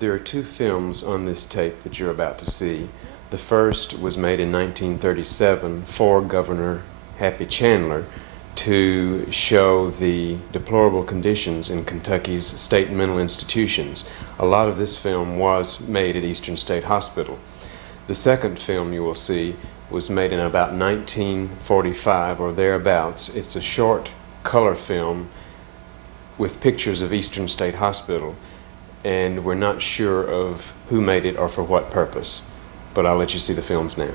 There are two films on this tape that you're about to see. The first was made in 1937 for Governor Happy Chandler to show the deplorable conditions in Kentucky's state mental institutions. A lot of this film was made at Eastern State Hospital. The second film you will see was made in about 1945 or thereabouts. It's a short color film with pictures of Eastern State Hospital, and we're not sure of who made it or for what purpose. But I'll let you see the films now.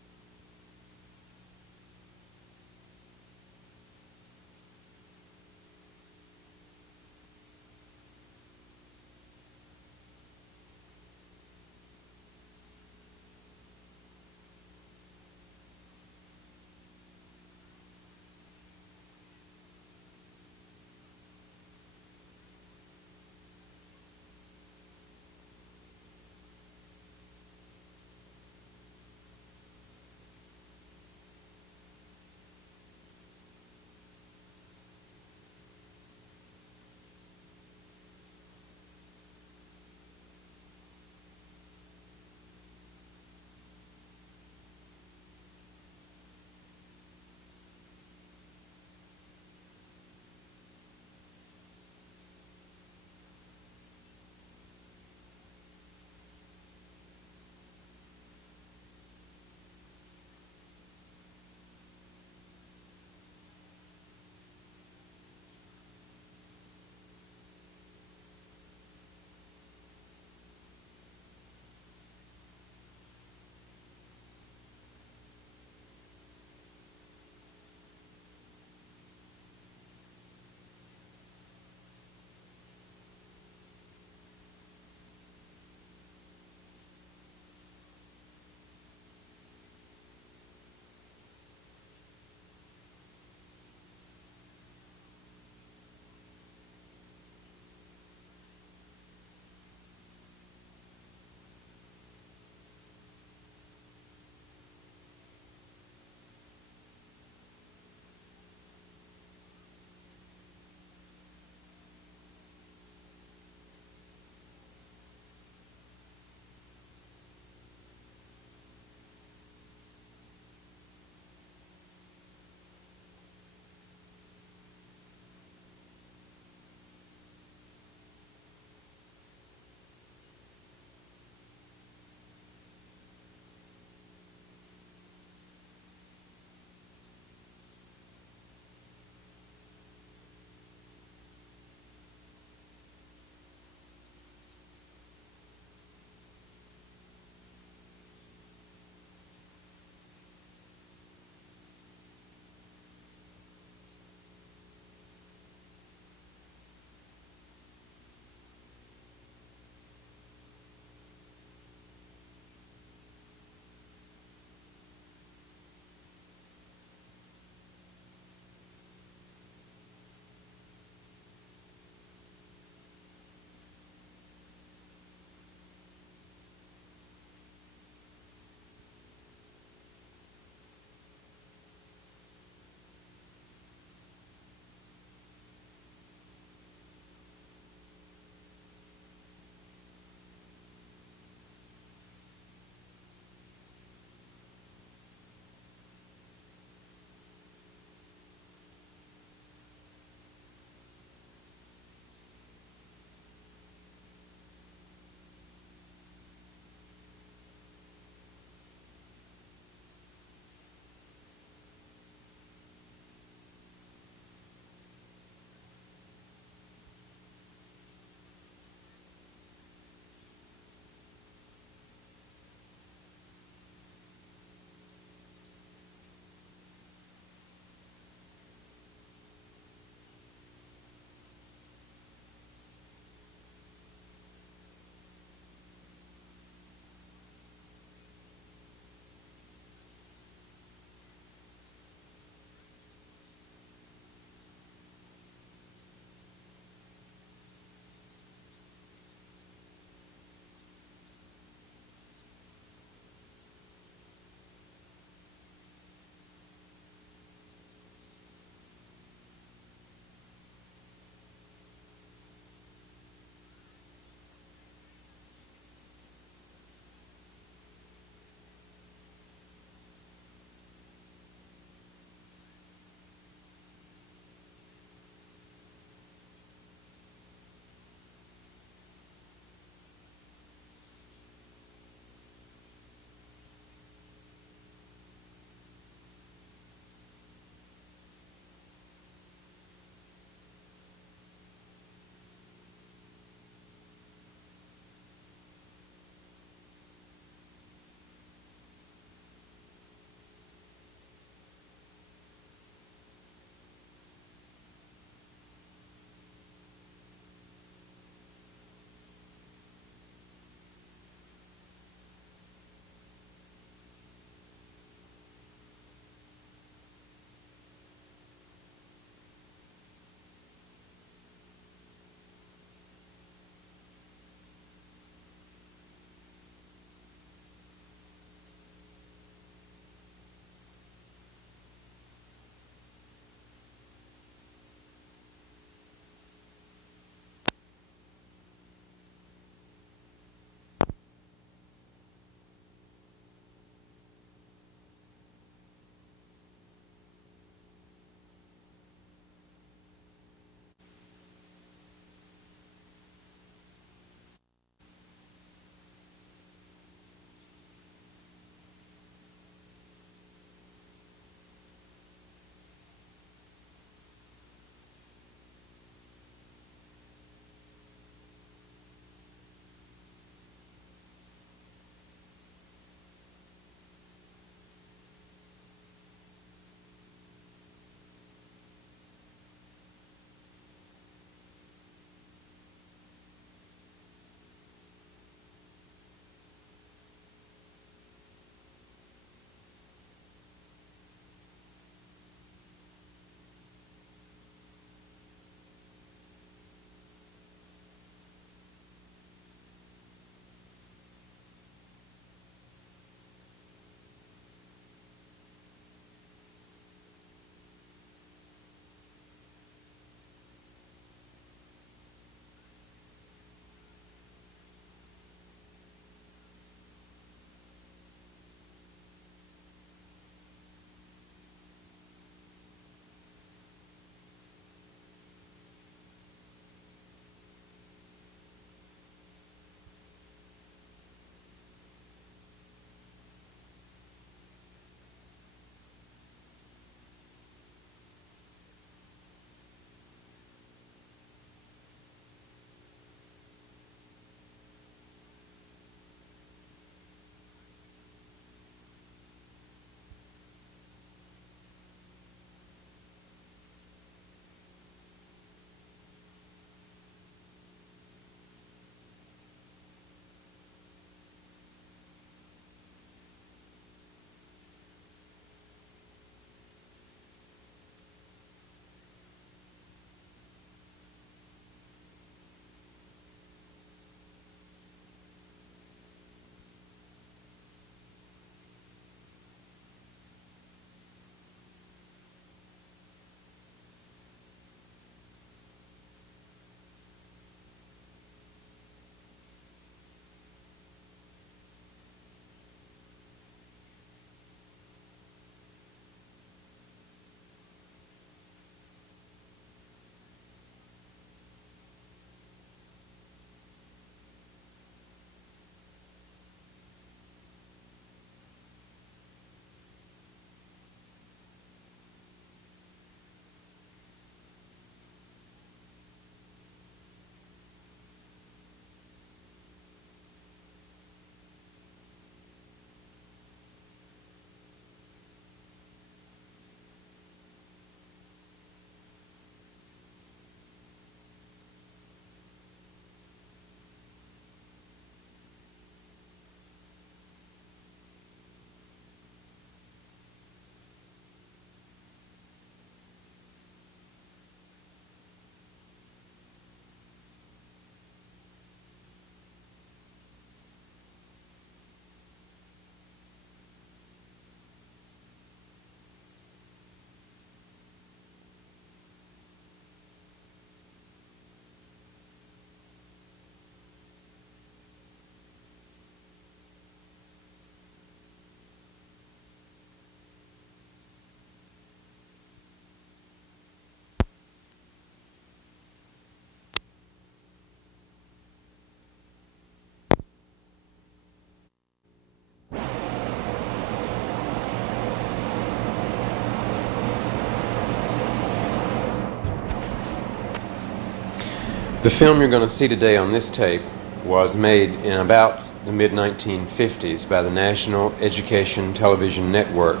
The film you're going to see today on this tape was made in about the mid-1950s by the National Education Television Network.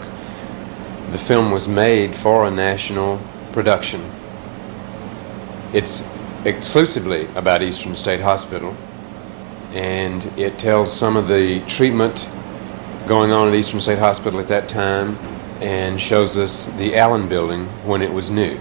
The film was made for a national production. It's exclusively about Eastern State Hospital, and it tells some of the treatment going on at Eastern State Hospital at that time and shows us the Allen Building when it was new.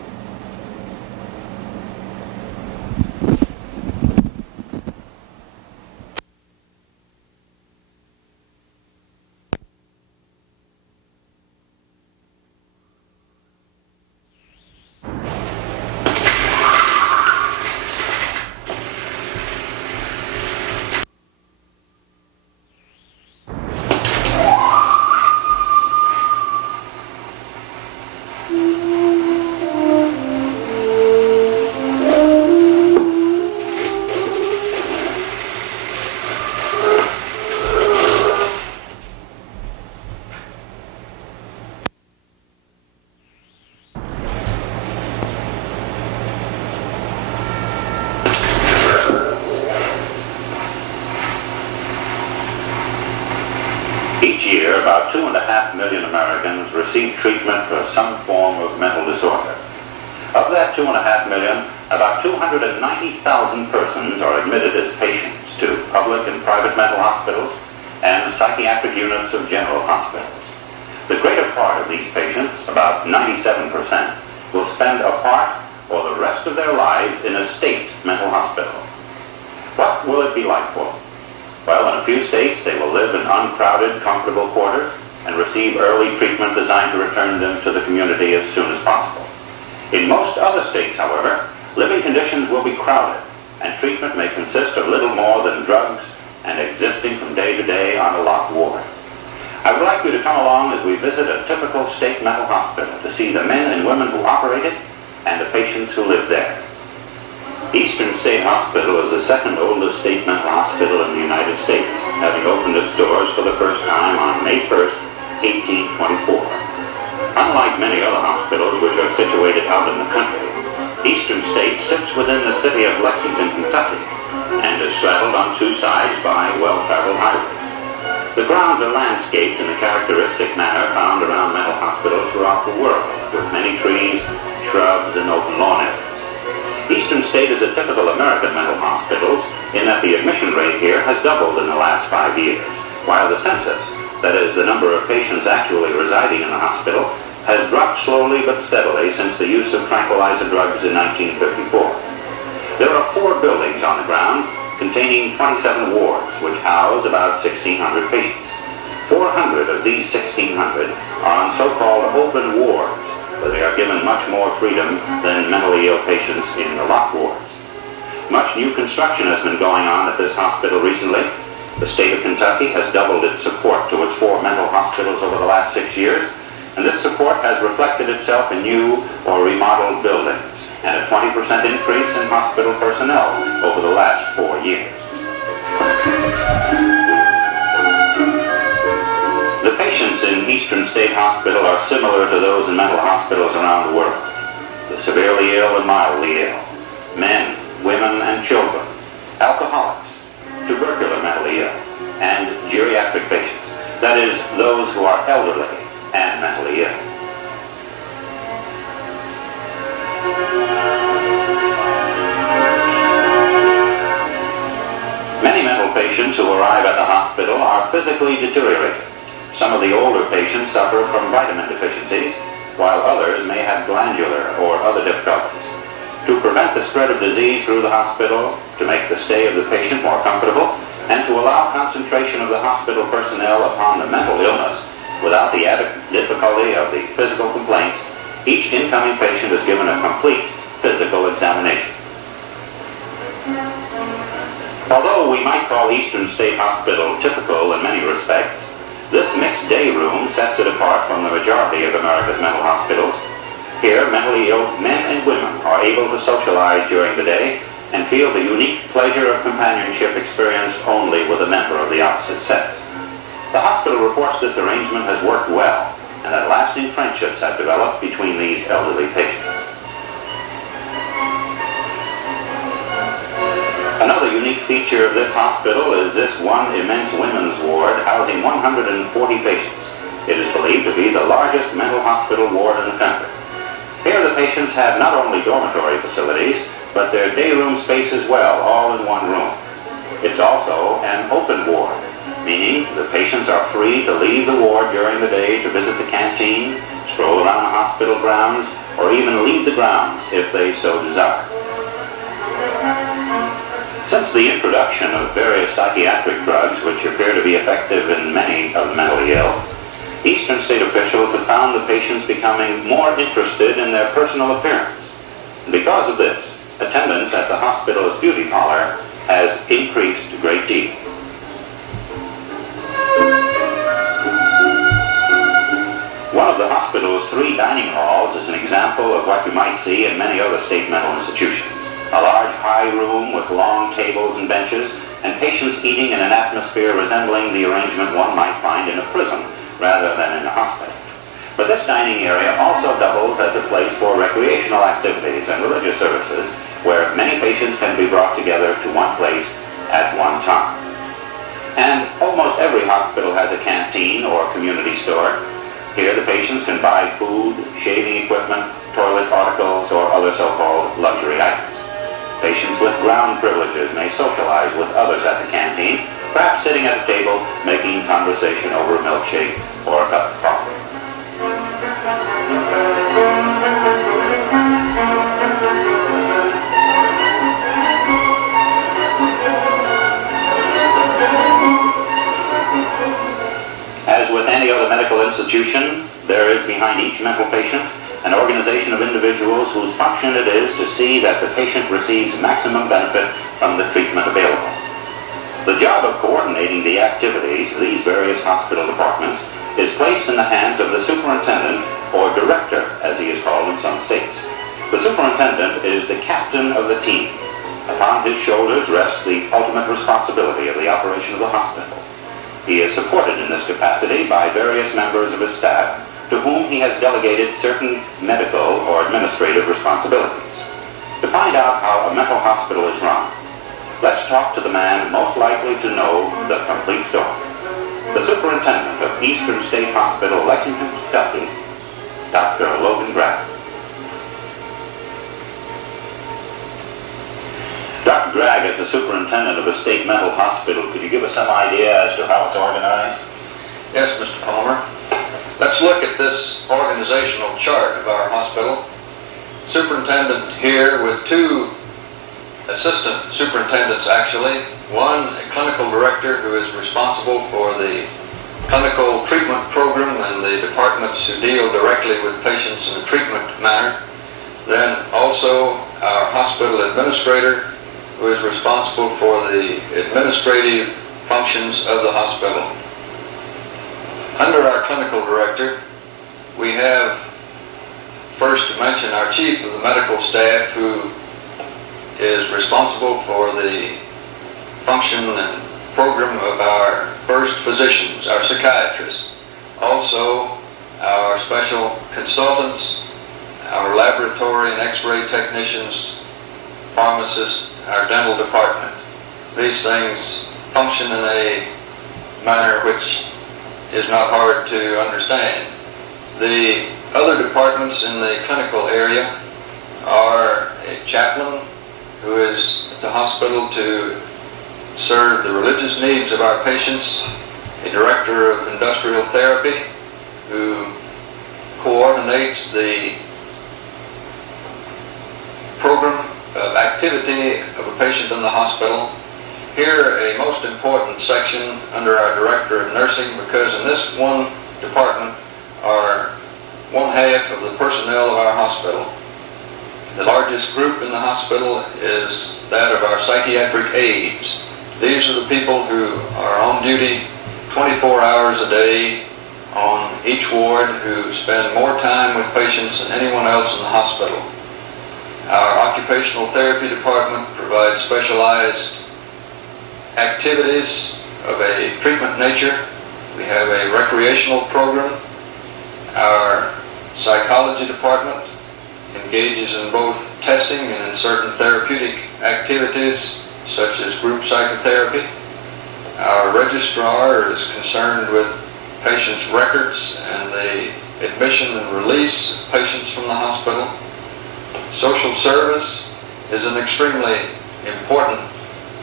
Each year, about 2.5 million Americans receive treatment for some form of mental disorder. Of that 2.5 million, about 290,000 persons are admitted as patients to public and private mental hospitals and psychiatric units of general hospitals. The greater part of these patients, about 97%, will spend a part or the rest of their lives in a state mental hospital. What will it be like for them? Well, in a few states, they will live in uncrowded, comfortable quarters and receive early treatment designed to return them to the community as soon as possible. In most other states, however, living conditions will be crowded, and treatment may consist of little more than drugs and existing from day to day on a locked ward. I would like you to come along as we visit a typical state mental hospital to see the men and women who operate it and the patients who live there. Eastern State Hospital is the second oldest state mental hospital in the United States, having opened its doors for the first time on May 1st, 1824. Unlike many other hospitals which are situated out in the country, Eastern State sits within the city of Lexington, Kentucky, and is straddled on two sides by well-traveled highways. The grounds are landscaped in the characteristic manner found around mental hospitals throughout the world, with many trees, shrubs, and open lawn areas. Eastern State is a typical American mental hospital in that the admission rate here has doubled in the last 5 years, while the census, that is, the number of patients actually residing in the hospital, has dropped slowly but steadily since the use of tranquilizer drugs in 1954. There are 4 buildings on the grounds containing 27 wards, which house about 1,600 patients. 400 of these 1,600 are on so-called open wards, where they are given much more freedom than mentally ill patients in the locked wards. Much new construction has been going on at this hospital recently. The state of Kentucky has doubled its support to its 4 mental hospitals over the last 6 years, and this support has reflected itself in new or remodeled buildings and a 20% increase in hospital personnel over the last 4 years. The patients in Eastern State Hospital are similar to those in mental hospitals around the world. The severely ill and mildly ill, men, women, and children, alcoholics, tubercular mentally ill, and geriatric patients, that is, those who are elderly and mentally ill. Many mental patients who arrive at the hospital are physically deteriorated. Some of the older patients suffer from vitamin deficiencies, while others may have glandular or other difficulties. To prevent the spread of disease through the hospital, to make the stay of the patient more comfortable, and to allow concentration of the hospital personnel upon the mental illness without the added difficulty of the physical complaints, each incoming patient is given a complete physical examination. Although we might call Eastern State Hospital typical in many respects, this mixed day room sets it apart from the majority of America's mental hospitals. Here, mentally ill men and women are able to socialize during the day and feel the unique pleasure of companionship experienced only with a member of the opposite sex. The hospital reports this arrangement has worked well and that lasting friendships have developed between these elderly patients. unique feature of this hospital is this one immense women's ward housing 140 patients. It is believed to be the largest mental hospital ward in the country. Here the patients have not only dormitory facilities, but their day room space as well, all in one room. It's also an open ward, meaning the patients are free to leave the ward during the day to visit the canteen, stroll around the hospital grounds, or even leave the grounds if they so desire. Since the introduction of various psychiatric drugs which appear to be effective in many of the mentally ill, Eastern state officials have found the patients becoming more interested in their personal appearance. Because of this, attendance at the hospital's beauty parlor has increased a great deal. One of the hospital's 3 dining halls is an example of what you might see in many other state mental institutions. A large high room with long tables and benches, and patients eating in an atmosphere resembling the arrangement one might find in a prison rather than in a hospital. But this dining area also doubles as a place for recreational activities and religious services, where many patients can be brought together to one place at one time. And almost every hospital has a canteen or community store. Here the patients can buy food, shaving equipment, toilet articles, or other so-called luxury items. Patients with ground privileges may socialize with others at the canteen, perhaps sitting at a table making conversation over a milkshake or a cup of coffee. As with any other medical institution, there is behind each mental patient an organization of individuals whose function it is to see that the patient receives maximum benefit from the treatment available. The job of coordinating the activities of these various hospital departments is placed in the hands of the superintendent, or director, as he is called in some states. The superintendent is the captain of the team. Upon his shoulders rests the ultimate responsibility of the operation of the hospital. He is supported in this capacity by various members of his staff, to whom he has delegated certain medical or administrative responsibilities. To find out how a mental hospital is run, let's talk to the man most likely to know the complete story. The superintendent of Eastern State Hospital, Lexington, Kentucky, Dr. Logan Grab. Dr. Gregg, as the superintendent of a state mental hospital, could you give us some idea as to how it's organized? Yes, Mr. Palmer. Let's look at this organizational chart of our hospital. Superintendent here with 2 assistant superintendents, actually. One, a clinical director who is responsible for the clinical treatment program and the departments who deal directly with patients in a treatment manner. Then also our hospital administrator, who is responsible for the administrative functions of the hospital. Under our clinical director, we have, first to mention, our chief of the medical staff, who is responsible for the function and program of our first physicians, our psychiatrists. Also, our special consultants, our laboratory and x-ray technicians, pharmacists, our dental department. These things function in a manner which is not hard to understand. The other departments in the clinical area are a chaplain who is at the hospital to serve the religious needs of our patients, a director of industrial therapy who coordinates the program of activity of a patient in the hospital. Here, a most important section under our director of nursing, because in this one department are 1/2 of the personnel of our hospital. The largest group in the hospital is that of our psychiatric aides. These are the people who are on duty 24 hours a day on each ward, who spend more time with patients than anyone else in the hospital. Our occupational therapy department provides specialized activities of a treatment nature. We have a recreational program. Our psychology department engages in both testing and in certain therapeutic activities. such as group psychotherapy. Our registrar is concerned with patients' records and the admission and release of patients from the hospital. Social service is an extremely important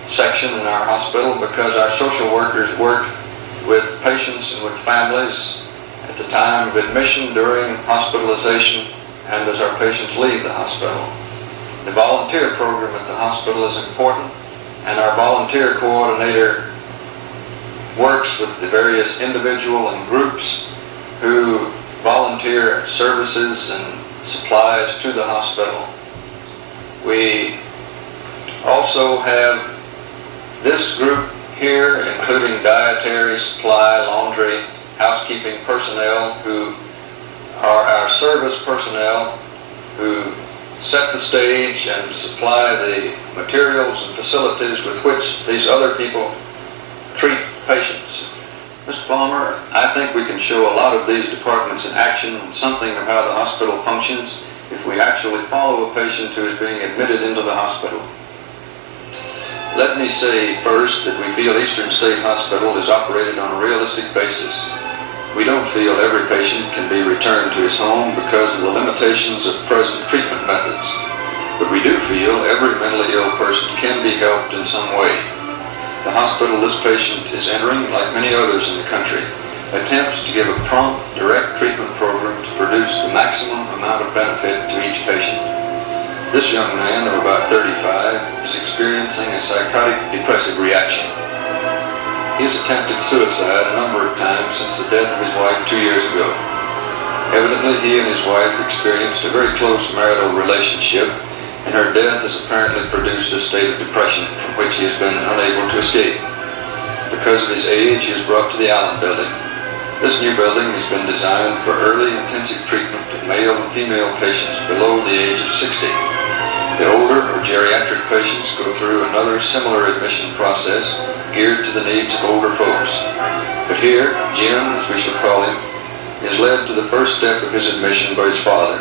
section in our hospital because our social workers work with patients and with families at the time of admission, during hospitalization, and as our patients leave the hospital. The volunteer program at the hospital is important, and our volunteer coordinator works with the various individual and groups who volunteer services and supplies to the hospital. We also have this group here, including dietary, supply, laundry, housekeeping personnel, who are our service personnel who set the stage and supply the materials and facilities with which these other people treat patients. Mr. Palmer, I think we can show a lot of these departments in action and something of how the hospital functions if we actually follow a patient who is being admitted into the hospital. Let me say first that we feel Eastern State Hospital is operated on a realistic basis. We don't feel every patient can be returned to his home because of the limitations of present treatment methods. But we do feel every mentally ill person can be helped in some way. The hospital this patient is entering, like many others in the country, attempts to give a prompt, direct treatment program to produce the maximum amount of benefit to each patient. This young man of about 35 is experiencing a psychotic depressive reaction. He has attempted suicide a number of times since the death of his wife 2 years ago. Evidently, he and his wife experienced a very close marital relationship, and her death has apparently produced a state of depression from which he has been unable to escape. Because of his age, he is brought to the Allen Building. This new building has been designed for early intensive treatment of male and female patients below the age of 60. The older or geriatric patients go through another similar admission process geared to the needs of older folks. But here, Jim, as we shall call him, is led to the first step of his admission by his father.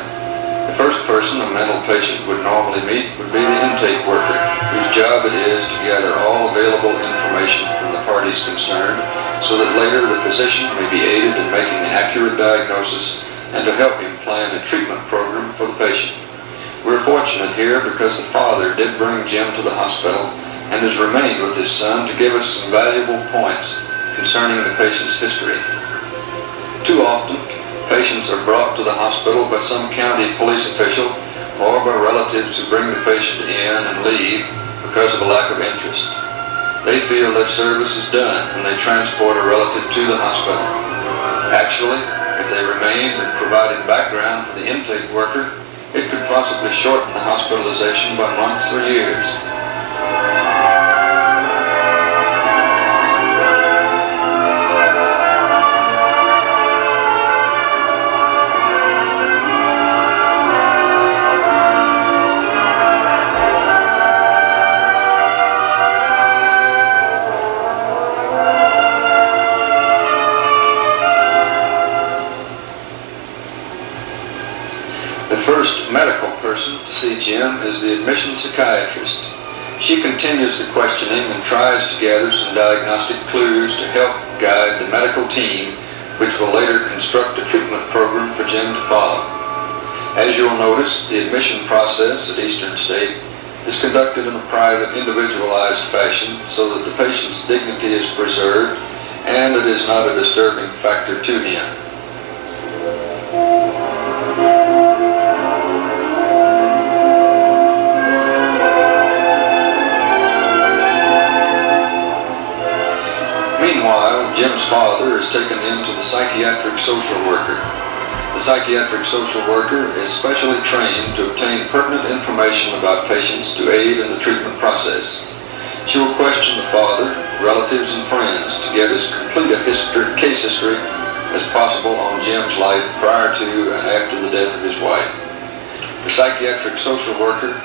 The first person a mental patient would normally meet would be the intake worker, whose job it is to gather all available information from the parties concerned, so that later the physician may be aided in making an accurate diagnosis and to help him plan a treatment program for the patient. We're fortunate here because the father did bring Jim to the hospital and has remained with his son to give us some valuable points concerning the patient's history. Too often, patients are brought to the hospital by some county police official or by relatives who bring the patient in and leave because of a lack of interest. They feel that service is done when they transport a relative to the hospital. Actually, if they remained and provided background for the intake worker, it could possibly shorten the hospitalization by months or years. The first medical person to see Jim is the admission psychiatrist. She continues the questioning and tries to gather some diagnostic clues to help guide the medical team, which will later construct a treatment program for Jim to follow. As you'll notice, the admission process at Eastern State is conducted in a private, individualized fashion so that the patient's dignity is preserved and it is not a disturbing factor to him. Meanwhile, Jim's father is taken into the psychiatric social worker. The psychiatric social worker is specially trained to obtain pertinent information about patients to aid in the treatment process. She will question the father, relatives, and friends to get as complete a case history as possible on Jim's life prior to and after the death of his wife. The psychiatric social worker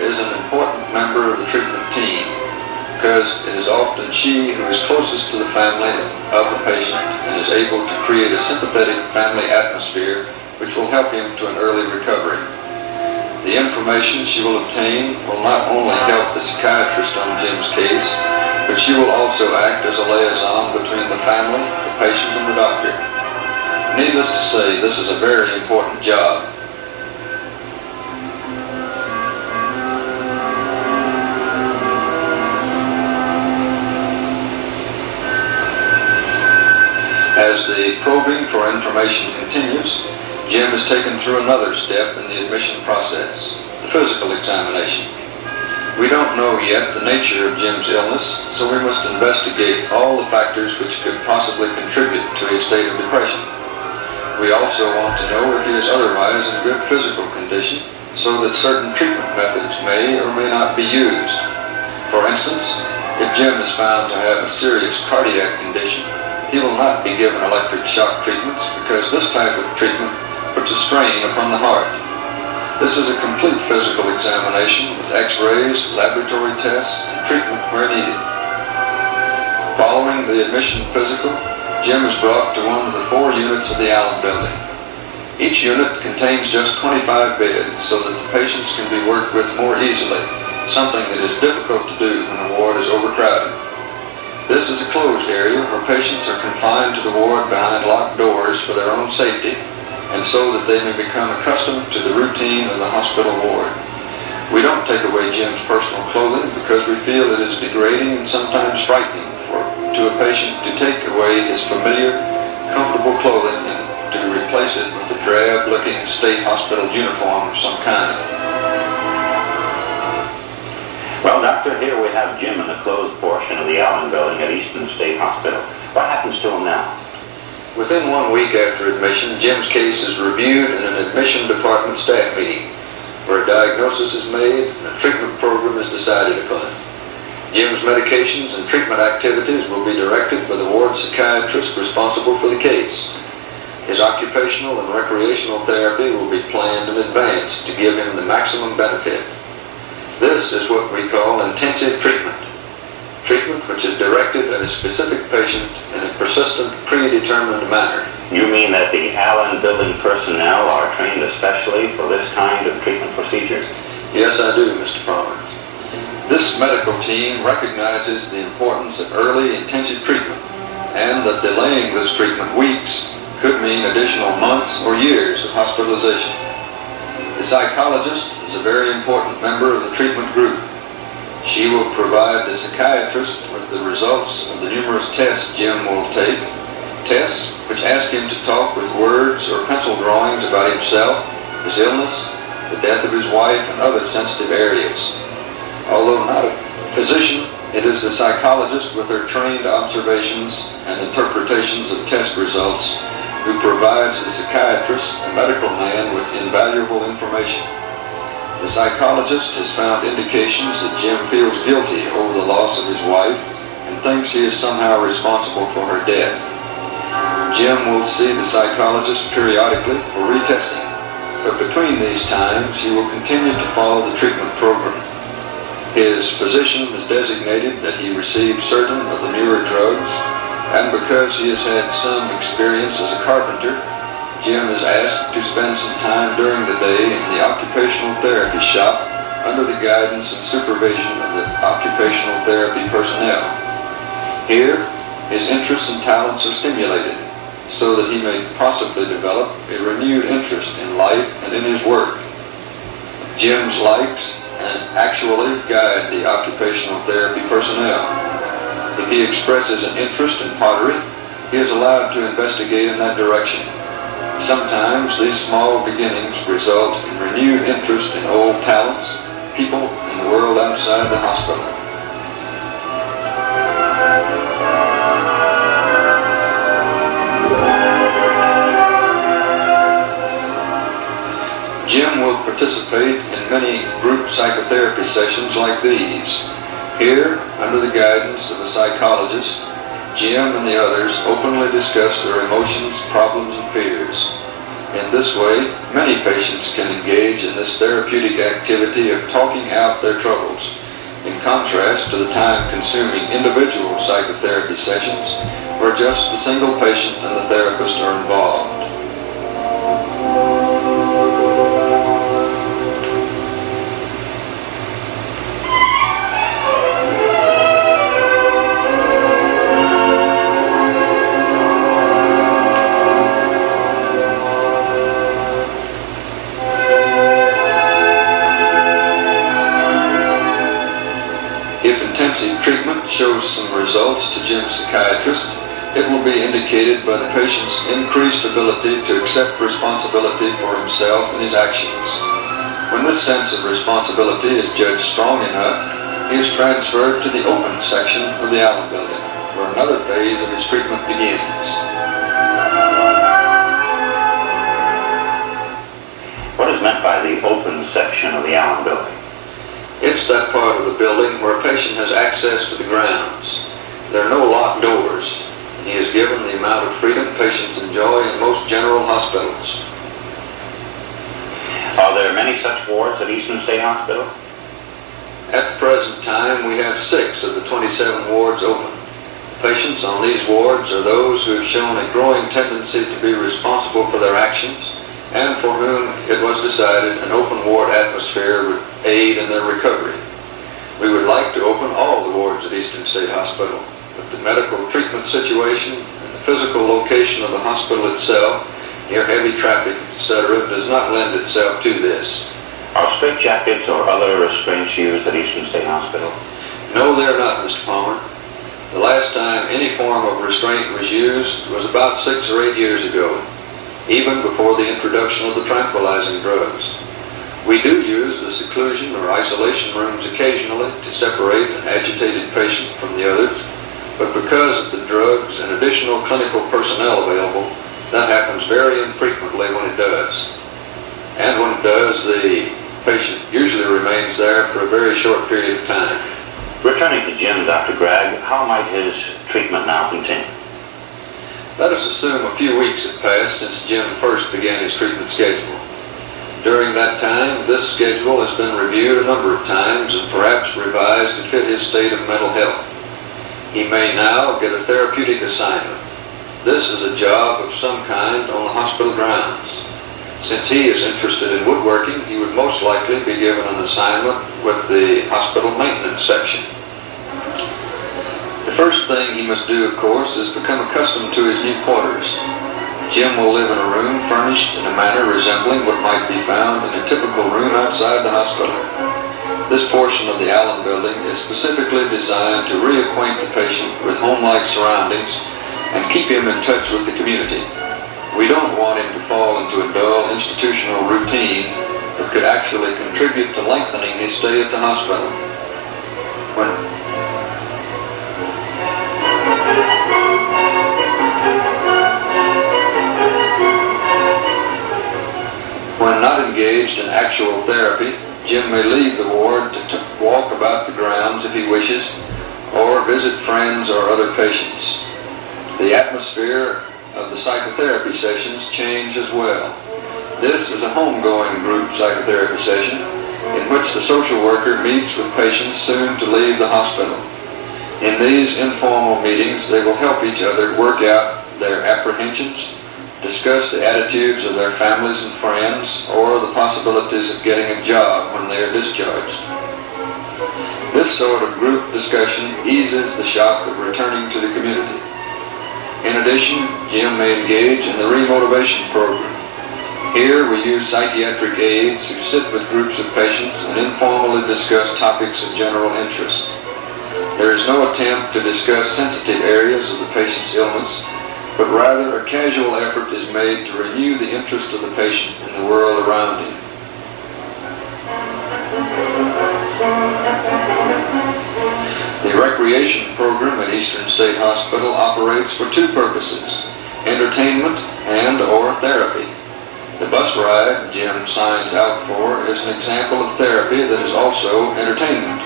is an important member of the treatment team because it is often she who is closest to the family of the patient and is able to create a sympathetic family atmosphere which will help him to an early recovery. The information she will obtain will not only help the psychiatrist on Jim's case, but she will also act as a liaison between the family, the patient, and the doctor. Needless to say, this is a very important job. As the probing for information continues, Jim is taken through another step in the admission process, the physical examination. We don't know yet the nature of Jim's illness, so we must investigate all the factors which could possibly contribute to a state of depression. We also want to know if he is otherwise in good physical condition, so that certain treatment methods may or may not be used. For instance, if Jim is found to have a serious cardiac condition, he will not be given electric shock treatments because this type of treatment puts a strain upon the heart. This is a complete physical examination with x-rays, laboratory tests, and treatment where needed. Following the admission physical, Jim is brought to one of the 4 units of the Allen building. Each unit contains just 25 beds so that the patients can be worked with more easily, something that is difficult to do when a ward is overcrowded. This is a closed area where patients are confined to the ward behind locked doors for their own safety, and so that they may become accustomed to the routine of the hospital ward. We don't take away Jim's personal clothing because we feel it is degrading and sometimes frightening to a patient to take away his familiar, comfortable clothing and to replace it with a drab-looking state hospital uniform of some kind. Well, Doctor, here we have Jim in the closed portion of the Allen building at Eastern State Hospital. What happens to him now? Within 1 week after admission, Jim's case is reviewed in an admission department staff meeting, where a diagnosis is made and a treatment program is decided upon. Jim's medications and treatment activities will be directed by the ward psychiatrist responsible for the case. His occupational and recreational therapy will be planned in advance to give him the maximum benefit. This is what we call intensive treatment. Treatment which is directed at a specific patient in a persistent, predetermined manner. You mean that the Allen building personnel are trained especially for this kind of treatment procedure? Yes, I do, Mr. Palmer. This medical team recognizes the importance of early intensive treatment, and that delaying this treatment weeks could mean additional months or years of hospitalization. The psychologist is a very important member of the treatment group. She will provide the psychiatrist with the results of the numerous tests Jim will take, tests which ask him to talk with words or pencil drawings about himself, his illness, the death of his wife, and other sensitive areas. Although not a physician, it is the psychologist with her trained observations and interpretations of test results who provides the psychiatrist, a medical man, with invaluable information. The psychologist has found indications that Jim feels guilty over the loss of his wife and thinks he is somehow responsible for her death. Jim will see the psychologist periodically for retesting, but between these times he will continue to follow the treatment program. His physician has designated that he receive certain of the newer drugs, and because he has had some experience as a carpenter, Jim is asked to spend some time during the day in the occupational therapy shop under the guidance and supervision of the occupational therapy personnel. Here, his interests and talents are stimulated so that he may possibly develop a renewed interest in life and in his work. Jim's likes and actually guide the occupational therapy personnel. If he expresses an interest in pottery, he is allowed to investigate in that direction. Sometimes these small beginnings result in renewed interest in old talents, people, and the world outside the hospital. Jim will participate in many group psychotherapy sessions like these. Here, under the guidance of a psychologist, Jim and the others openly discuss their emotions, problems, and fears. In this way, many patients can engage in this therapeutic activity of talking out their troubles, in contrast to the time-consuming individual psychotherapy sessions where just the single patient and the therapist are involved. received treatment shows some results to Jim's psychiatrist, it will be indicated by the patient's increased ability to accept responsibility for himself and his actions. When this sense of responsibility is judged strong enough, he is transferred to the open section of the Allen Building, where another phase of his treatment begins. What is meant by the open section of the Allen Building? It's that part of the building where a patient has access to the grounds. There are no locked doors. He is given the amount of freedom patients enjoy in most general hospitals. Are there many such wards at Eastern State Hospital? At the present time, we have 6 of the 27 wards open. Patients on these wards are those who have shown a growing tendency to be responsible for their actions and for whom it was decided an open ward atmosphere would aid in their recovery. We would like to open all the wards at Eastern State Hospital, but the medical treatment situation and the physical location of the hospital itself, near heavy traffic, etc., does not lend itself to this. Are straitjackets or other restraints used at Eastern State Hospital? No, they're not, Mr. Palmer. The last time any form of restraint was used was about 6 or 8 years ago, even before the introduction of the tranquilizing drugs. We do use the seclusion or isolation rooms occasionally to separate an agitated patient from the others, but because of the drugs and additional clinical personnel available, that happens very infrequently when it does. And when it does, the patient usually remains there for a very short period of time. Returning to Jim, Dr. Gregg, how might his treatment now continue? Let us assume a few weeks have passed since Jim first began his treatment schedule. During that time, this schedule has been reviewed a number of times and perhaps revised to fit his state of mental health. He may now get a therapeutic assignment. This is a job of some kind on the hospital grounds. Since he is interested in woodworking, he would most likely be given an assignment with the hospital maintenance section. The first thing he must do, of course, is become accustomed to his new quarters. Jim will live in a room furnished in a manner resembling what might be found in a typical room outside the hospital. This portion of the Allen Building is specifically designed to reacquaint the patient with home-like surroundings and keep him in touch with the community. We don't want him to fall into a dull institutional routine that could actually contribute to lengthening his stay at the hospital. When not engaged in actual therapy, Jim may leave the ward to walk about the grounds if he wishes, or visit friends or other patients. The atmosphere of the psychotherapy sessions change as well. This is a homegoing group psychotherapy session in which the social worker meets with patients soon to leave the hospital. In these informal meetings, they will help each other work out their apprehensions, discuss the attitudes of their families and friends, or the possibilities of getting a job when they are discharged. This sort of group discussion eases the shock of returning to the community. In addition, Jim may engage in the remotivation program. Here we use psychiatric aides who sit with groups of patients and informally discuss topics of general interest. There is no attempt to discuss sensitive areas of the patient's illness, but rather a casual effort is made to renew the interest of the patient in the world around him. The recreation program at Eastern State Hospital operates for 2 purposes: entertainment and/or therapy. The bus ride Jim signs out for is an example of therapy that is also entertainment.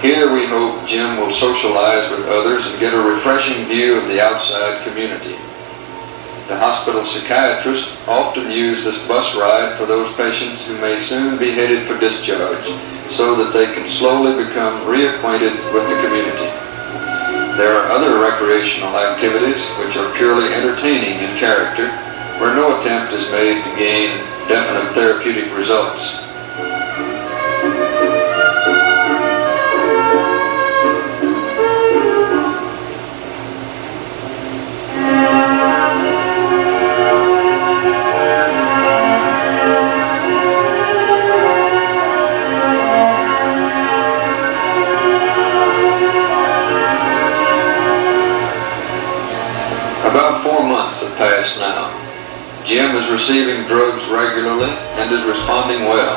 Here we hope Jim will socialize with others and get a refreshing view of the outside community. The hospital psychiatrists often use this bus ride for those patients who may soon be headed for discharge, so that they can slowly become reacquainted with the community. There are other recreational activities which are purely entertaining in character, where no attempt is made to gain definite therapeutic results. receiving drugs regularly and is responding well.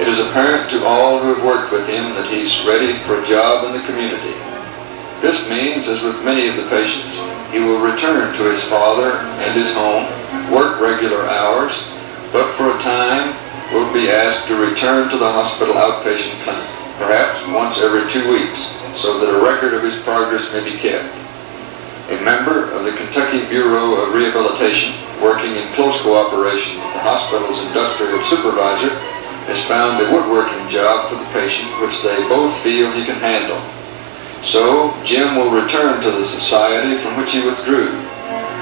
It is apparent to all who have worked with him that he's ready for a job in the community. This means, as with many of the patients, he will return to his father and his home, work regular hours, but for a time will be asked to return to the hospital outpatient clinic, perhaps once every 2 weeks, so that a record of his progress may be kept. A member of the Kentucky Bureau of Rehabilitation, working in close cooperation with the hospital's industrial supervisor, has found a woodworking job for the patient which they both feel he can handle. So Jim will return to the society from which he withdrew,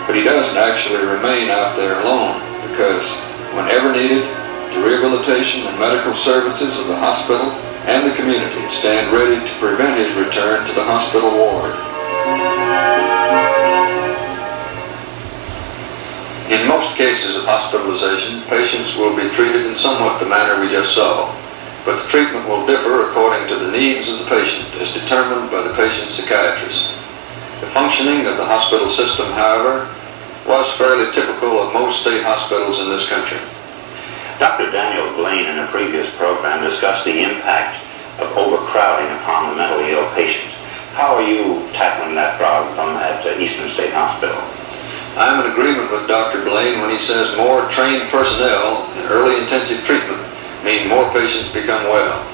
but he doesn't actually remain out there alone, because whenever needed, the rehabilitation and medical services of the hospital and the community stand ready to prevent his return to the hospital ward. In most cases of hospitalization, patients will be treated in somewhat the manner we just saw, but the treatment will differ according to the needs of the patient as determined by the patient's psychiatrist. The functioning of the hospital system, however, was fairly typical of most state hospitals in this country. Dr. Daniel Blaine in a previous program discussed the impact of overcrowding upon the mentally ill patients. How are you tackling that problem at Eastern State Hospital? I'm in agreement with Dr. Blaine when he says more trained personnel and early intensive treatment mean more patients become well.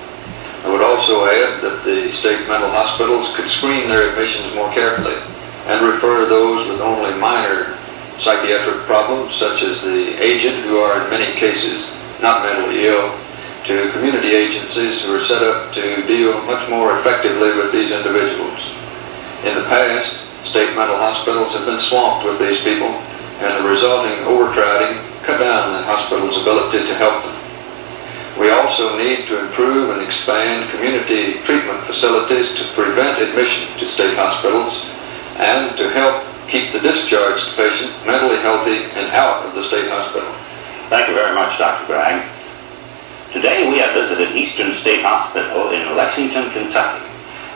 I would also add that the state mental hospitals could screen their admissions more carefully and refer those with only minor psychiatric problems, such as the aged, who are in many cases not mentally ill, to community agencies who are set up to deal much more effectively with these individuals. In the past, state mental hospitals have been swamped with these people, and the resulting overcrowding cut down the hospital's ability to help them. We also need to improve and expand community treatment facilities to prevent admission to state hospitals and to help keep the discharged patient mentally healthy and out of the state hospital. Thank you very much, Dr. Bragg. Today we have visited Eastern State Hospital in Lexington, Kentucky.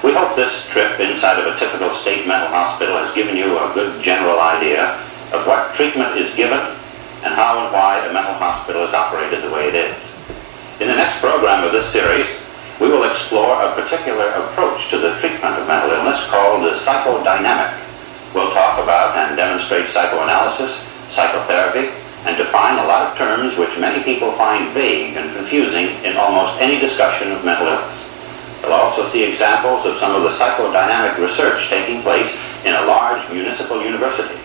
We hope this trip inside of a typical state mental hospital has given you a good general idea of what treatment is given and how and why a mental hospital is operated the way it is. In the next program of this series, we will explore a particular approach to the treatment of mental illness called the psychodynamic. We'll talk about and demonstrate psychoanalysis, psychotherapy, and define a lot of terms which many people find vague and confusing in almost any discussion of mental illness. We'll also see examples of some of the psychodynamic research taking place in a large municipal university.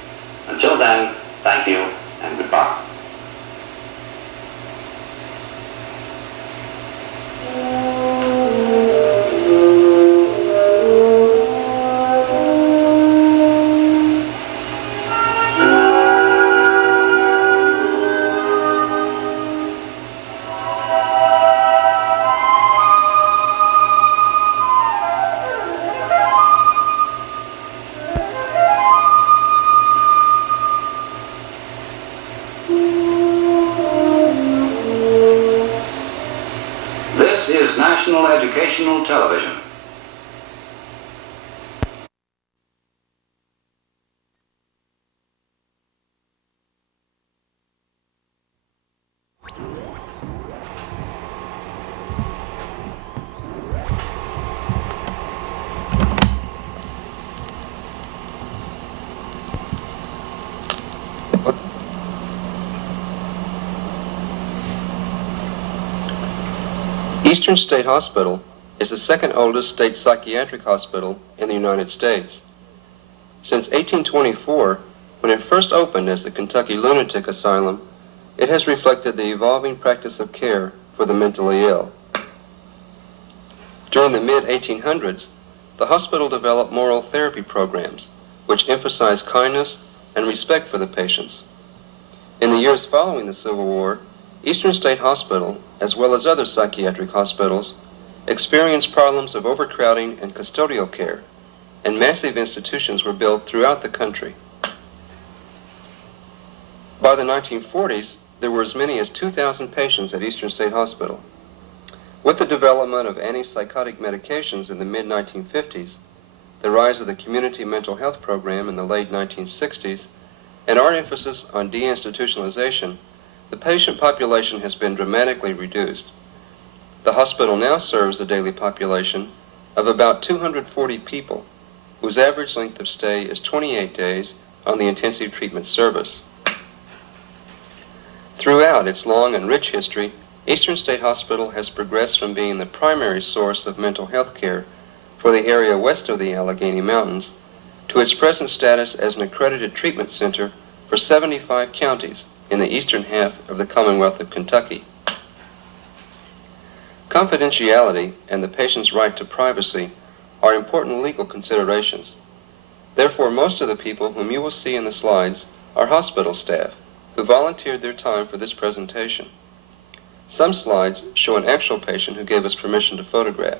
Until then, thank you and goodbye. National Educational Television. Eastern State Hospital is the second oldest state psychiatric hospital in the United States. Since 1824, when it first opened as the Kentucky Lunatic Asylum, it has reflected the evolving practice of care for the mentally ill. During the mid-1800s, the hospital developed moral therapy programs which emphasized kindness and respect for the patients. In the years following the Civil War, Eastern State Hospital, as well as other psychiatric hospitals, experienced problems of overcrowding and custodial care, and massive institutions were built throughout the country. By the 1940s, there were as many as 2,000 patients at Eastern State Hospital. With the development of antipsychotic medications in the mid-1950s, the rise of the community mental health program in the late 1960s, and our emphasis on deinstitutionalization, the patient population has been dramatically reduced. The hospital now serves a daily population of about 240 people, whose average length of stay is 28 days on the intensive treatment service. Throughout its long and rich history, Eastern State Hospital has progressed from being the primary source of mental health care for the area west of the Allegheny Mountains to its present status as an accredited treatment center for 75 counties in the eastern half of the Commonwealth of Kentucky. Confidentiality and the patient's right to privacy are important legal considerations. Therefore, most of the people whom you will see in the slides are hospital staff who volunteered their time for this presentation. Some slides show an actual patient who gave us permission to photograph.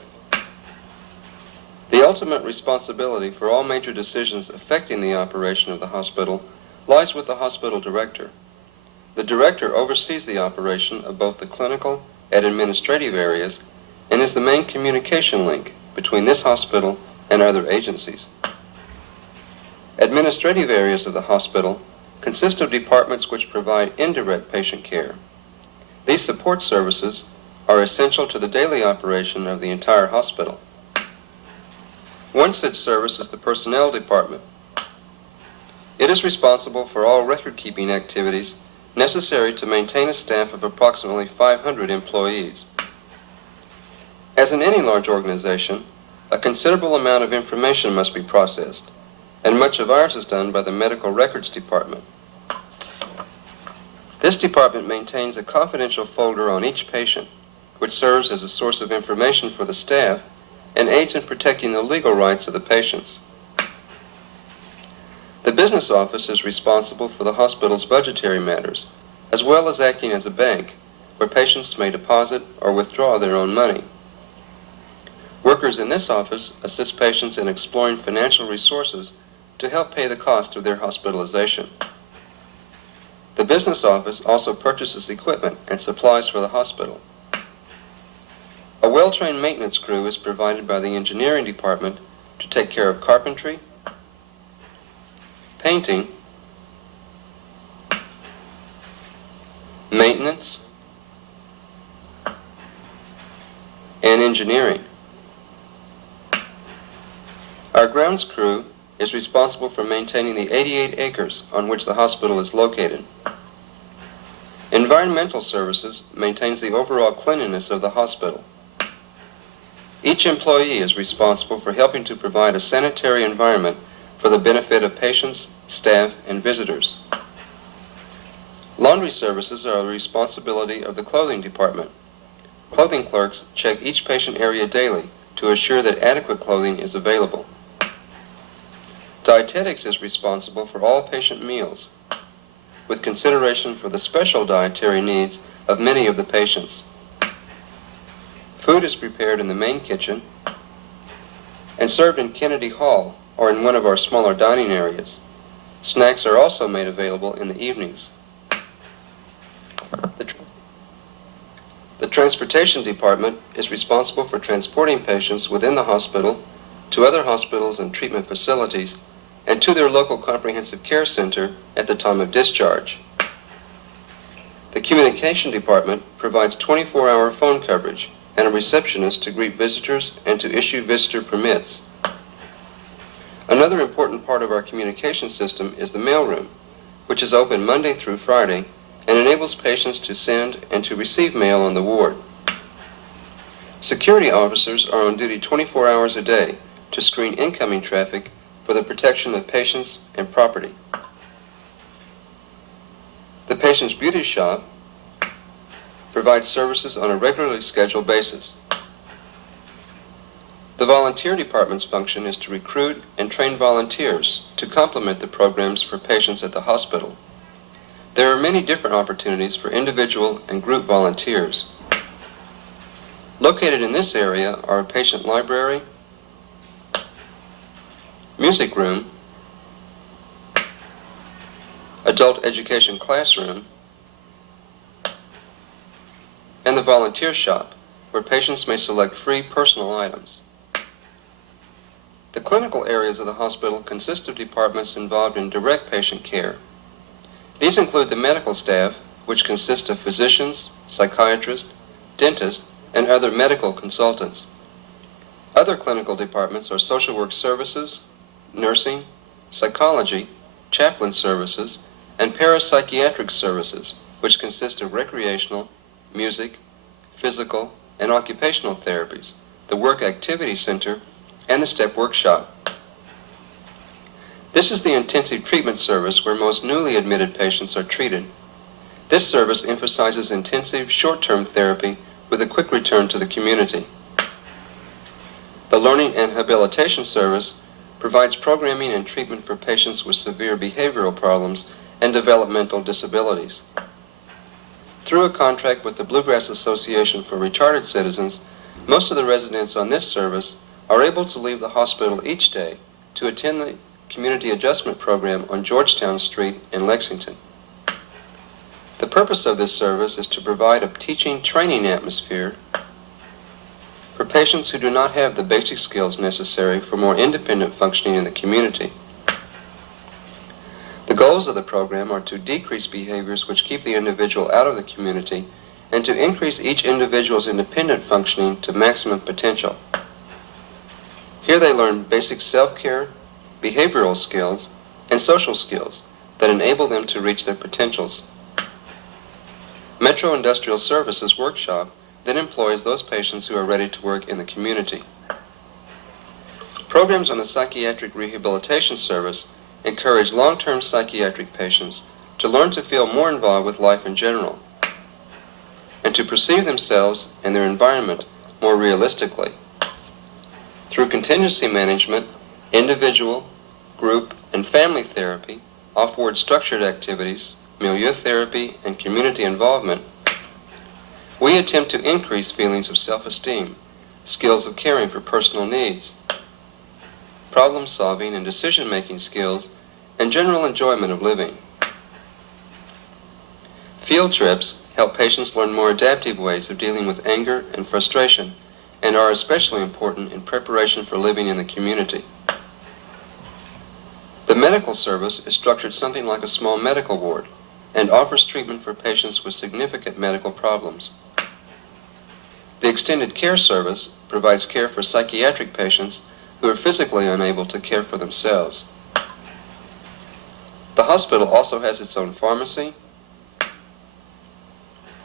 The ultimate responsibility for all major decisions affecting the operation of the hospital lies with the hospital director. The director oversees the operation of both the clinical and administrative areas and is the main communication link between this hospital and other agencies. Administrative areas of the hospital consist of departments which provide indirect patient care. These support services are essential to the daily operation of the entire hospital. One such service is the personnel department. It is responsible for all record-keeping activities necessary to maintain a staff of approximately 500 employees. As in any large organization, a considerable amount of information must be processed, and much of ours is done by the medical records department. This department maintains a confidential folder on each patient, which serves as a source of information for the staff and aids in protecting the legal rights of the patients. The business office is responsible for the hospital's budgetary matters, as well as acting as a bank, where patients may deposit or withdraw their own money. Workers in this office assist patients in exploring financial resources to help pay the cost of their hospitalization. The business office also purchases equipment and supplies for the hospital. A well-trained maintenance crew is provided by the engineering department to take care of carpentry, painting, maintenance, and engineering. Our grounds crew is responsible for maintaining the 88 acres on which the hospital is located. Environmental Services maintains the overall cleanliness of the hospital. Each employee is responsible for helping to provide a sanitary environment for the benefit of patients, staff, and visitors. Laundry services are the responsibility of the clothing department. Clothing clerks check each patient area daily to assure that adequate clothing is available. Dietetics is responsible for all patient meals, with consideration for the special dietary needs of many of the patients. Food is prepared in the main kitchen and served in Kennedy Hall or in one of our smaller dining areas. Snacks are also made available in the evenings. The transportation department is responsible for transporting patients within the hospital to other hospitals and treatment facilities and to their local comprehensive care center at the time of discharge. The communication department provides 24-hour phone coverage and a receptionist to greet visitors and to issue visitor permits. Another important part of our communication system is the mailroom, which is open Monday through Friday and enables patients to send and to receive mail on the ward. Security officers are on duty 24 hours a day to screen incoming traffic for the protection of patients and property. The patient's beauty shop provides services on a regularly scheduled basis. The volunteer department's function is to recruit and train volunteers to complement the programs for patients at the hospital. There are many different opportunities for individual and group volunteers. Located in this area are a patient library, music room, adult education classroom, and the volunteer shop, where patients may select free personal items. The clinical areas of the hospital consist of departments involved in direct patient care. These include the medical staff, which consists of physicians, psychiatrists, dentists, and other medical consultants. Other clinical departments are social work services, nursing, psychology, chaplain services, and parapsychiatric services, which consist of recreational, music, physical, and occupational therapies, the Work Activity Center, and the STEP Workshop. This is the intensive treatment service where most newly admitted patients are treated. This service emphasizes intensive short-term therapy with a quick return to the community. The Learning and Habilitation Service provides programming and treatment for patients with severe behavioral problems and developmental disabilities. Through a contract with the Bluegrass Association for Retarded Citizens, most of the residents on this service are able to leave the hospital each day to attend the Community Adjustment Program on Georgetown Street in Lexington. The purpose of this service is to provide a teaching training atmosphere for patients who do not have the basic skills necessary for more independent functioning in the community. The goals of the program are to decrease behaviors which keep the individual out of the community and to increase each individual's independent functioning to maximum potential. Here they learn basic self-care, behavioral skills, and social skills that enable them to reach their potentials. Metro Industrial Services Workshop then employs those patients who are ready to work in the community. Programs on the Psychiatric Rehabilitation Service encourage long-term psychiatric patients to learn to feel more involved with life in general and to perceive themselves and their environment more realistically. Through contingency management, individual, group, and family therapy, off-ward structured activities, milieu therapy, and community involvement, we attempt to increase feelings of self-esteem, skills of caring for personal needs, problem-solving and decision-making skills, and general enjoyment of living. Field trips help patients learn more adaptive ways of dealing with anger and frustration, and are especially important in preparation for living in the community. The medical service is structured something like a small medical ward and offers treatment for patients with significant medical problems. The Extended Care Service provides care for psychiatric patients who are physically unable to care for themselves. The hospital also has its own pharmacy,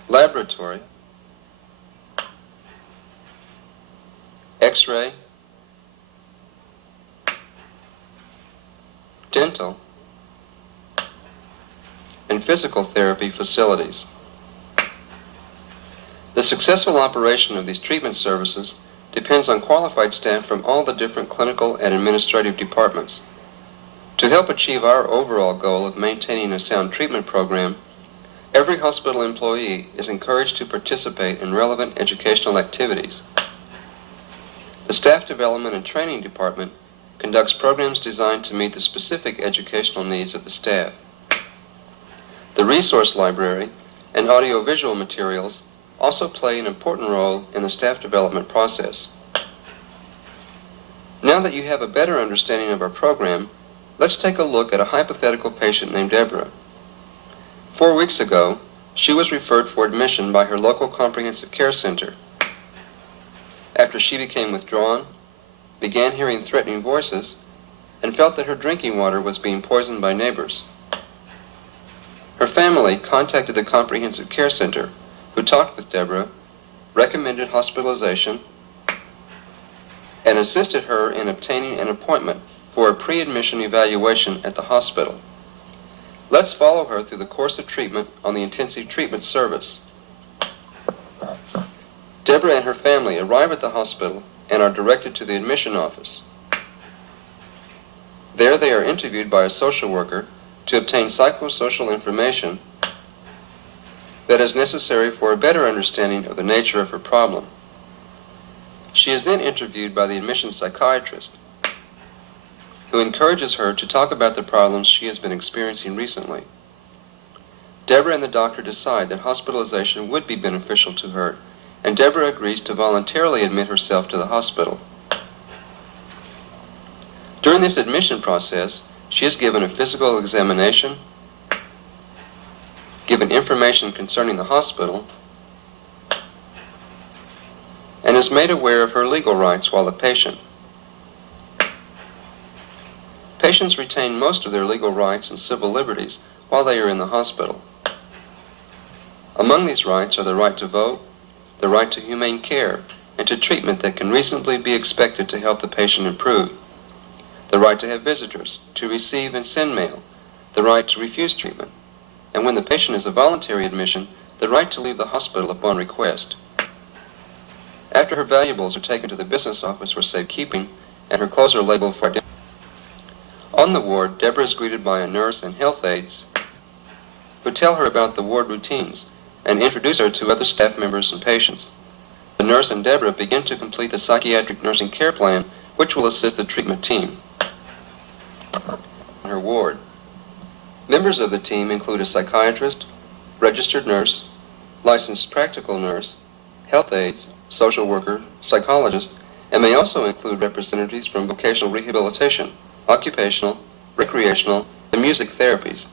laboratory, X-ray, dental, and physical therapy facilities. The successful operation of these treatment services depends on qualified staff from all the different clinical and administrative departments. To help achieve our overall goal of maintaining a sound treatment program, every hospital employee is encouraged to participate in relevant educational activities. The Staff Development and Training Department conducts programs designed to meet the specific educational needs of the staff. The Resource Library and audiovisual materials also play an important role in the staff development process. Now that you have a better understanding of our program, let's take a look at a hypothetical patient named Deborah. 4 weeks ago, she was referred for admission by her local comprehensive care center. After she became withdrawn, began hearing threatening voices, and felt that her drinking water was being poisoned by neighbors. Her family contacted the comprehensive care center, who talked with Deborah, recommended hospitalization, and assisted her in obtaining an appointment for a pre-admission evaluation at the hospital. Let's follow her through the course of treatment on the intensive treatment service. Deborah and her family arrive at the hospital and are directed to the admission office. There they are interviewed by a social worker to obtain psychosocial information that is necessary for a better understanding of the nature of her problem. She is then interviewed by the admission psychiatrist, who encourages her to talk about the problems she has been experiencing recently. Deborah and the doctor decide that hospitalization would be beneficial to her, and Deborah agrees to voluntarily admit herself to the hospital. During this admission process, she is given a physical examination, given information concerning the hospital, and is made aware of her legal rights while a patient. Patients retain most of their legal rights and civil liberties while they are in the hospital. Among these rights are the right to vote, the right to humane care, and to treatment that can reasonably be expected to help the patient improve, the right to have visitors, to receive and send mail, the right to refuse treatment, and when the patient is a voluntary admission, the right to leave the hospital upon request. After her valuables are taken to the business office for safekeeping and her clothes are labeled for identity. On the ward, Deborah is greeted by a nurse and health aides who tell her about the ward routines and introduce her to other staff members and patients. The nurse and Deborah begin to complete the psychiatric nursing care plan, which will assist the treatment team. In her ward, members of the team include a psychiatrist, registered nurse, licensed practical nurse, health aides, social worker, psychologist, and may also include representatives from vocational rehabilitation, occupational, recreational, and music therapies.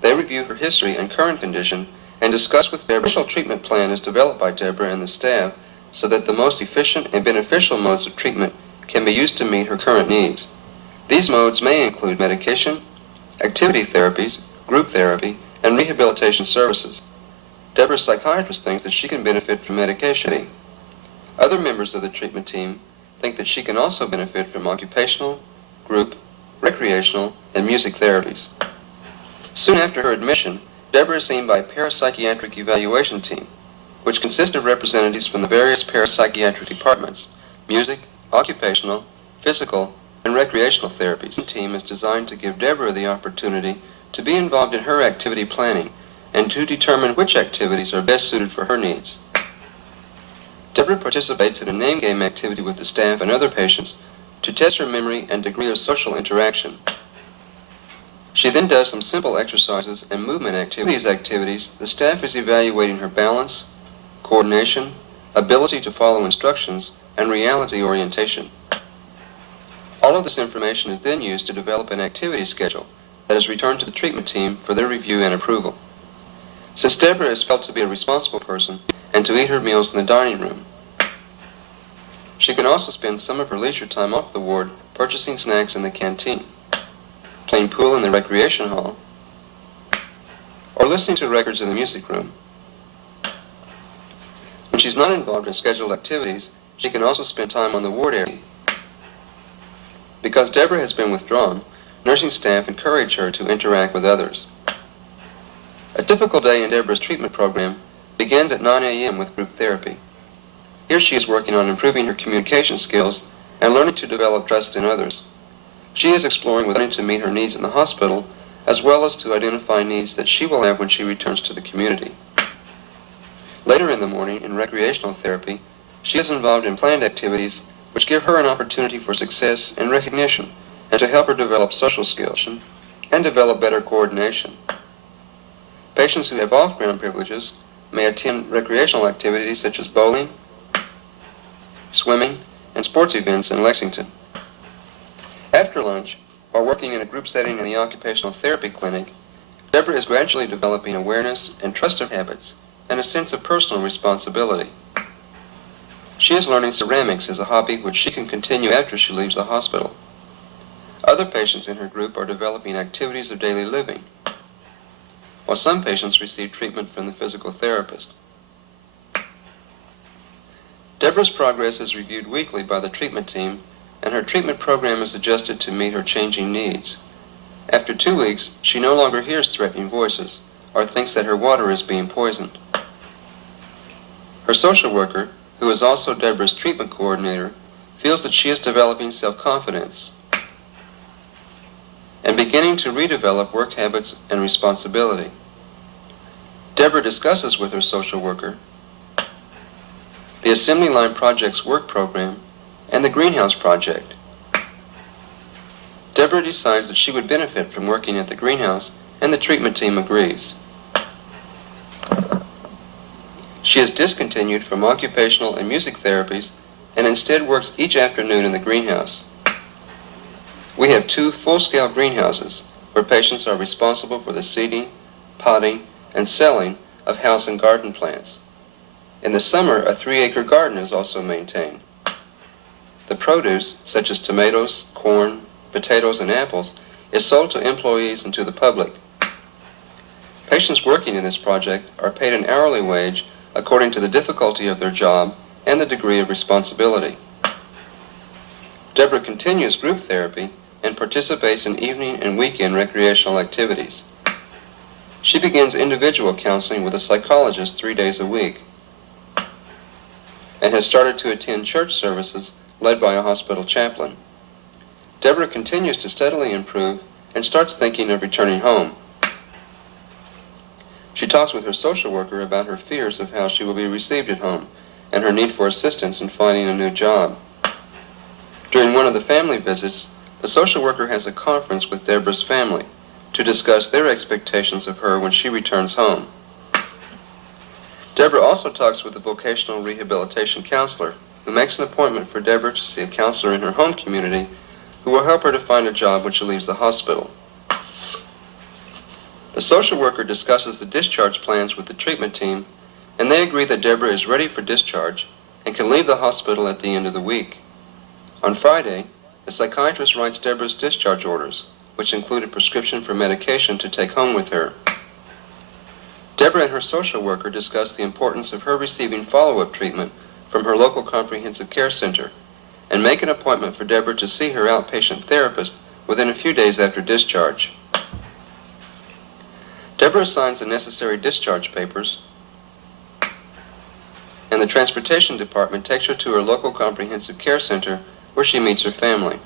They review her history and current condition and discuss with Deborah. The initial treatment plan is developed by Deborah and the staff so that the most efficient and beneficial modes of treatment can be used to meet her current needs. These modes may include medication, activity therapies, group therapy, and rehabilitation services. Deborah's psychiatrist thinks that she can benefit from medication. Other members of the treatment team think that she can also benefit from occupational, group, recreational, and music therapies. Soon after her admission, Deborah is seen by a parapsychiatric evaluation team, which consists of representatives from the various parapsychiatric departments, music, occupational, physical, and recreational therapies. The team is designed to give Deborah the opportunity to be involved in her activity planning and to determine which activities are best suited for her needs. Deborah participates in a name game activity with the staff and other patients to test her memory and degree of social interaction. She then does some simple exercises and movement activities. These activities, the staff is evaluating her balance, coordination, ability to follow instructions, and reality orientation. All of this information is then used to develop an activity schedule that is returned to the treatment team for their review and approval. Since Deborah is felt to be a responsible person and to eat her meals in the dining room, she can also spend some of her leisure time off the ward purchasing snacks in the canteen, playing pool in the recreation hall, or listening to records in the music room. When she's not involved in scheduled activities, she can also spend time on the ward area. Because Deborah has been withdrawn, nursing staff encourage her to interact with others. A typical day in Deborah's treatment program begins at 9 a.m. with group therapy. Here she is working on improving her communication skills and learning to develop trust in others. She is exploring with learning to meet her needs in the hospital, as well as to identify needs that she will have when she returns to the community. Later in the morning, in recreational therapy, she is involved in planned activities which give her an opportunity for success and recognition, and to help her develop social skills and develop better coordination. Patients who have off-ground privileges may attend recreational activities such as bowling, swimming, and sports events in Lexington. After lunch, while working in a group setting in the occupational therapy clinic, Deborah is gradually developing awareness and trust of habits and a sense of personal responsibility. She is learning ceramics as a hobby which she can continue after she leaves the hospital. Other patients in her group are developing activities of daily living, while some patients receive treatment from the physical therapist. Deborah's progress is reviewed weekly by the treatment team, and her treatment program is adjusted to meet her changing needs. After 2 weeks, she no longer hears threatening voices or thinks that her water is being poisoned. Her social worker, who is also Deborah's treatment coordinator, feels that she is developing self-confidence and beginning to redevelop work habits and responsibility. Deborah discusses with her social worker the Assembly Line Project's work program and the Greenhouse Project. Deborah decides that she would benefit from working at the greenhouse, and the treatment team agrees. She is discontinued from occupational and music therapies and instead works each afternoon in the greenhouse. We have 2 full-scale greenhouses where patients are responsible for the seeding, potting, and selling of house and garden plants. In the summer, a 3-acre garden is also maintained. The produce, such as tomatoes, corn, potatoes, and apples, is sold to employees and to the public. Patients working in this project are paid an hourly wage according to the difficulty of their job and the degree of responsibility. Deborah continues group therapy and participates in evening and weekend recreational activities. She begins individual counseling with a psychologist 3 days a week and has started to attend church services led by a hospital chaplain. Deborah continues to steadily improve and starts thinking of returning home. She talks with her social worker about her fears of how she will be received at home and her need for assistance in finding a new job. During one of the family visits, the social worker has a conference with Deborah's family to discuss their expectations of her when she returns home. Deborah also talks with a vocational rehabilitation counselor who makes an appointment for Deborah to see a counselor in her home community who will help her to find a job when she leaves the hospital. The social worker discusses the discharge plans with the treatment team, and they agree that Deborah is ready for discharge and can leave the hospital at the end of the week. On Friday, the psychiatrist writes Deborah's discharge orders, which include a prescription for medication to take home with her. Deborah and her social worker discuss the importance of her receiving follow-up treatment from her local comprehensive care center and make an appointment for Deborah to see her outpatient therapist within a few days after discharge. Deborah signs the necessary discharge papers, and the transportation department takes her to her local comprehensive care center where she meets her family.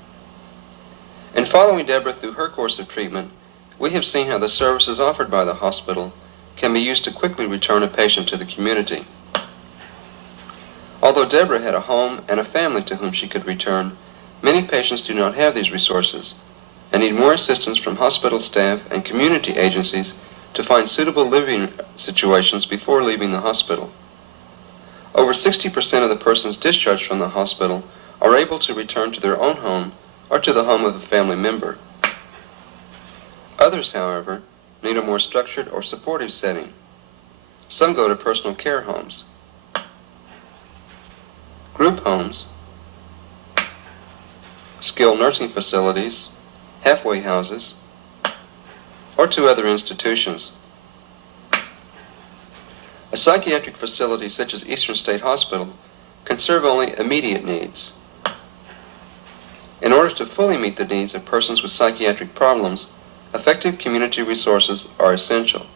In following Deborah through her course of treatment, we have seen how the services offered by the hospital can be used to quickly return a patient to the community. Although Deborah had a home and a family to whom she could return, many patients do not have these resources and need more assistance from hospital staff and community agencies to find suitable living situations before leaving the hospital. Over 60% of the persons discharged from the hospital are able to return to their own home or to the home of a family member. Others, however, need a more structured or supportive setting. Some go to personal care homes, group homes, skilled nursing facilities, halfway houses, or to other institutions. A psychiatric facility such as Eastern State Hospital can serve only immediate needs. In order to fully meet the needs of persons with psychiatric problems, effective community resources are essential.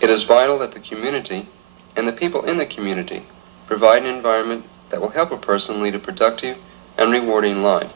It is vital that the community and the people in the community provide an environment that will help a person lead a productive and rewarding life.